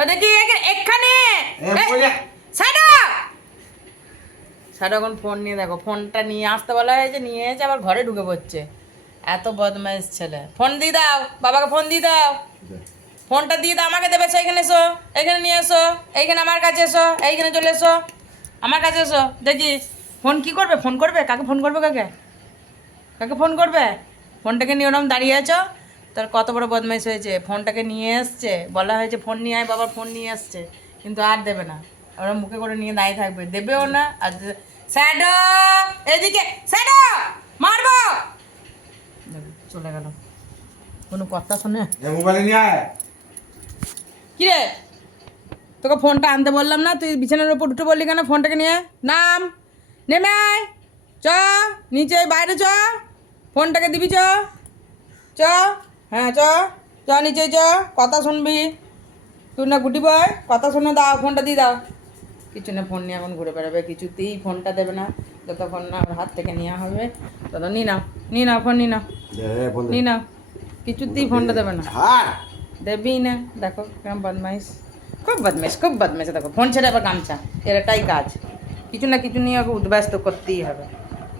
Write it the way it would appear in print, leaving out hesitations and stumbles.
ও দেখি এখানে সারাক্ষণ ফোন নিয়ে দেখো, ফোনটা নিয়ে আসতে বলা হয়েছে, নিয়ে এসে আবার ঘরে ঢুকে পড়ছে। এত বদমাইশ ছেলে। ফোন দিয়ে দাও, বাবাকে ফোন দিয়ে দাও, ফোনটা দিয়ে দাও। আমাকে দেবে, এখানে এসো, এখানে নিয়ে এসো, এইখানে আমার কাছে এসো, এইখানে চলে এসো, আমার কাছে এসো। দেখি ফোন কি করবে, ফোন করবে কাকে, ফোন করবে কাকে, কাকে ফোন করবে? ফোনটাকে নিয়ে ওরম দাঁড়িয়ে আছো, তার কত বড় বদমাইশ হয়েছে। ফোনটাকে নিয়ে এসছে, বলা হয়েছে ফোন নিয়ে আয়, বাবার ফোন নিয়ে আসছে, কিন্তু আর দেবে না। ওরা মুখে করে নিয়ে দাঁড়িয়ে থাকবে, দেবেও না। আর স্যাডো এদিকে, স্যাডো মারবো, চলে গেল, কোনো কথা শোনে। মোবাইলে নিয়ে আয়। কি রে, তোকে ফোনটা আনতে বললাম না, তুই বিছানার উপর উঠে বললি কেন? ফোনটাকে নিয়ে নাম, নেমে আয়, চ নিচে বাইরে চ, ফোনটাকে দিবি চ, চ, হ্যাঁ চ, চ নিচে চ, কথা শুনবি তুই না গুটি বয়, কথা শুনে দাও, ফোনটা দিয়ে দাও। কিছু না, ফোন নিয়ে এখন ঘুরে বেড়াবে, কিছুতেই ফোনটা দেবে না। যতক্ষণ না আমার হাত থেকে নেওয়া হবে তত নি নাও, নি নাও ফোন, নি নাও, নি নাও, কিছুতেই ফোনটা দেবে না, দেবেই না। দেখো কেমন বদমাইশ, খুব বদমাইশ, খুব বদমাইশ। দেখো ফোন ছেড়ে আবার গামছা, এর এটাই কাজ, কিছু না কিছু নিয়ে ওকে উদ্ব্যস্ত করতেই হবে।